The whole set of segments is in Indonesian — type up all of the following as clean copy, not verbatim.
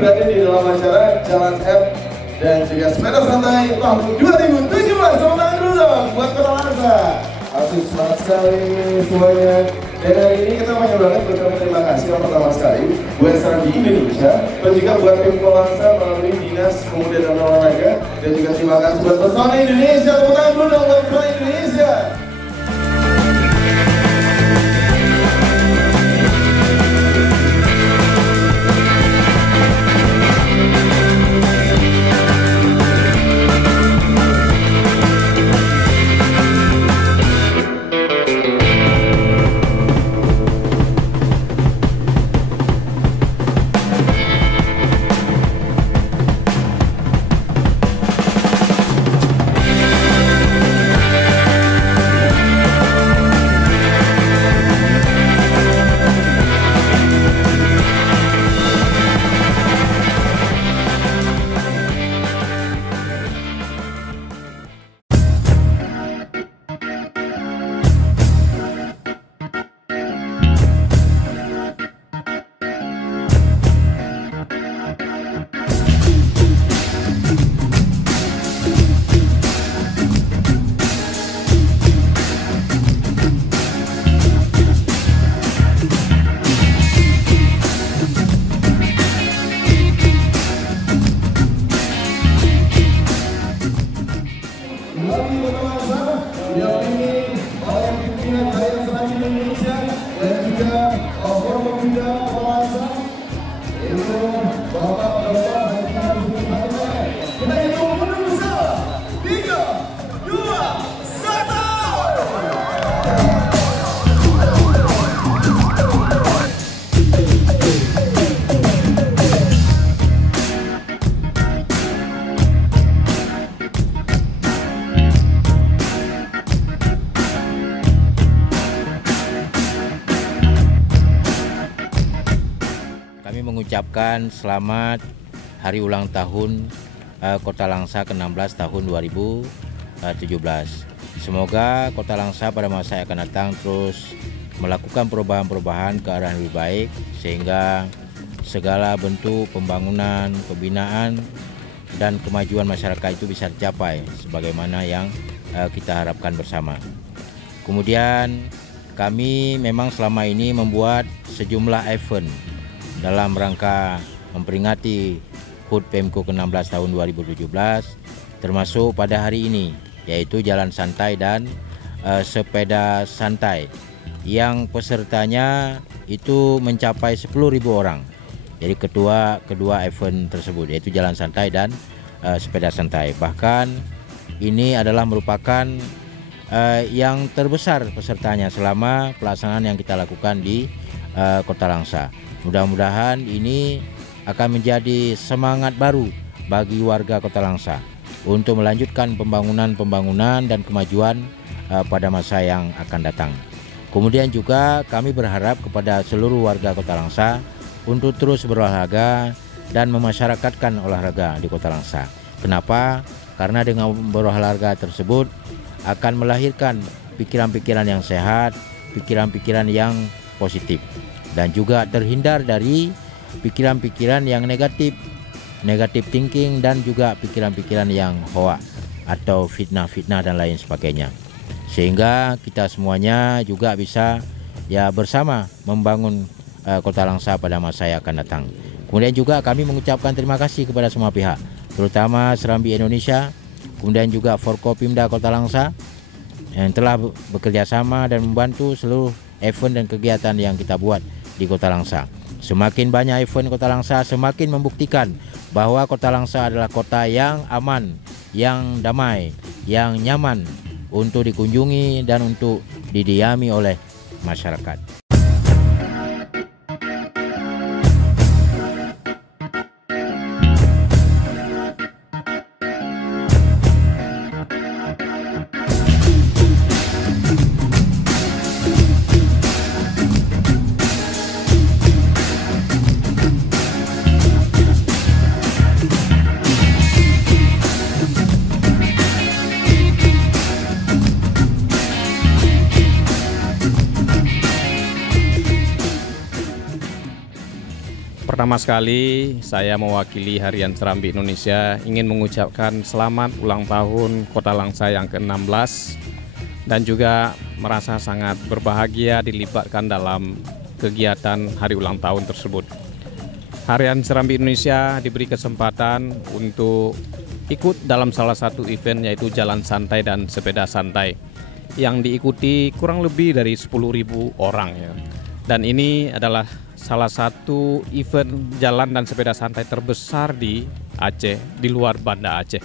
berada di dalam acara Jalan F dan juga sepeda santai tahun 2017. Selamat datang dulu dong buat Kota Langsa. Asik semangat sekali semuanya. Dan hari ini kita banyak banget berterima kasih yang pertama sekali buat Serambi Indonesia dan juga buat tim Kota Langsa melalui Dinas Pemuda dan Olahraga, dan juga terima kasih buat Pesona Indonesia. Tepuk tangan dulu dong buat Pesona Indonesia. Mengucapkan selamat hari ulang tahun Kota Langsa ke-16 tahun 2017. Semoga Kota Langsa pada masa yang akan datang terus melakukan perubahan-perubahan ke arah lebih baik, sehingga segala bentuk pembangunan, pembinaan, dan kemajuan masyarakat itu bisa tercapai sebagaimana yang kita harapkan bersama. Kemudian kami memang selama ini membuat sejumlah event dalam rangka memperingati HUT PEMKO ke-16 tahun 2017, termasuk pada hari ini, yaitu jalan santai dan sepeda santai, yang pesertanya itu mencapai 10.000 orang. Jadi kedua event tersebut, yaitu jalan santai dan sepeda santai. Bahkan ini adalah merupakan yang terbesar pesertanya selama pelaksanaan yang kita lakukan di Kota Langsa. Mudah-mudahan ini akan menjadi semangat baru bagi warga Kota Langsa untuk melanjutkan pembangunan dan kemajuan pada masa yang akan datang. Kemudian juga kami berharap kepada seluruh warga Kota Langsa untuk terus berolahraga dan memasyarakatkan olahraga di Kota Langsa. Kenapa? Karena dengan berolahraga tersebut akan melahirkan pikiran-pikiran yang sehat, pikiran-pikiran yang positif, dan juga terhindar dari pikiran-pikiran yang negatif thinking, dan juga pikiran-pikiran yang hoak atau fitnah-fitnah dan lain sebagainya. Sehingga kita semuanya juga bisa bersama membangun Kota Langsa pada masa yang akan datang. Kemudian juga kami mengucapkan terima kasih kepada semua pihak, terutama Serambi Indonesia, kemudian juga Forkopimda Kota Langsa yang telah bekerja sama dan membantu seluruh event dan kegiatan yang kita buat di Kota Langsa. Semakin banyak event Kota Langsa, semakin membuktikan bahwa Kota Langsa adalah kota yang aman, yang damai, yang nyaman untuk dikunjungi dan untuk didiami oleh masyarakat. Pertama sekali, saya mewakili Harian Serambi Indonesia ingin mengucapkan selamat ulang tahun Kota Langsa yang ke-16 dan juga merasa sangat berbahagia dilibatkan dalam kegiatan hari ulang tahun tersebut. Harian Serambi Indonesia diberi kesempatan untuk ikut dalam salah satu event yaitu Jalan Santai dan Sepeda Santai yang diikuti kurang lebih dari 10.000 orang ya. Dan ini adalah salah satu event jalan dan sepeda santai terbesar di Aceh, di luar Banda Aceh.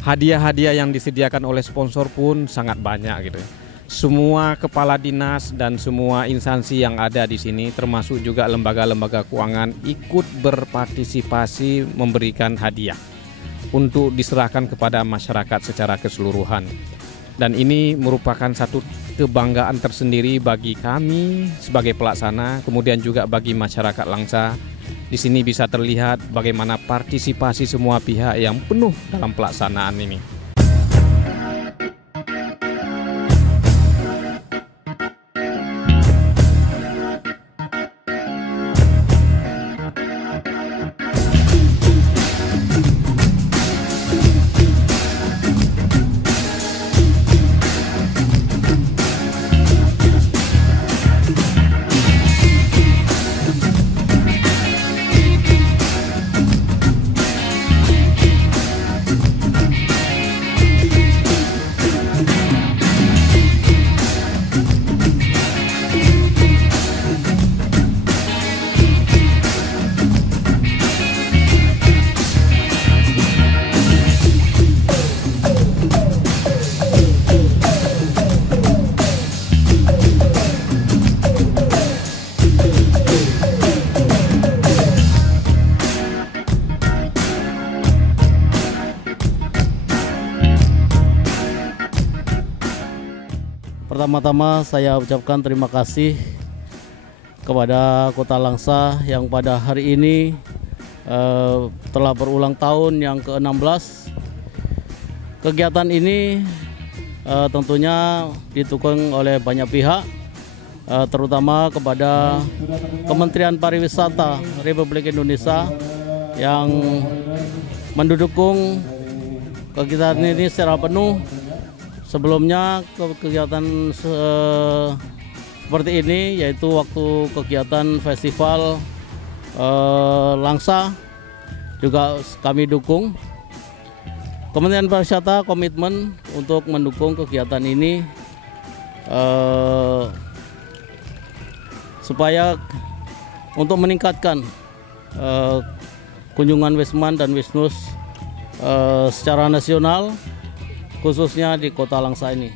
Hadiah-hadiah yang disediakan oleh sponsor pun sangat banyak gitu. Semua kepala dinas dan semua instansi yang ada di sini termasuk juga lembaga-lembaga keuangan ikut berpartisipasi memberikan hadiah untuk diserahkan kepada masyarakat secara keseluruhan. Dan ini merupakan satu kebanggaan tersendiri bagi kami sebagai pelaksana, kemudian juga bagi masyarakat Langsa. Di sini bisa terlihat bagaimana partisipasi semua pihak yang penuh dalam pelaksanaan ini. Pertama-tama saya ucapkan terima kasih kepada Kota Langsa yang pada hari ini telah berulang tahun yang ke-16. Kegiatan ini tentunya didukung oleh banyak pihak, terutama kepada Kementerian Pariwisata Republik Indonesia yang mendukung kegiatan ini secara penuh. Sebelumnya kegiatan seperti ini yaitu waktu kegiatan festival Langsa juga kami dukung. Kementerian Pariwisata komitmen untuk mendukung kegiatan ini supaya untuk meningkatkan kunjungan Wisman dan Wisnus secara nasional, khususnya di Kota Langsa ini.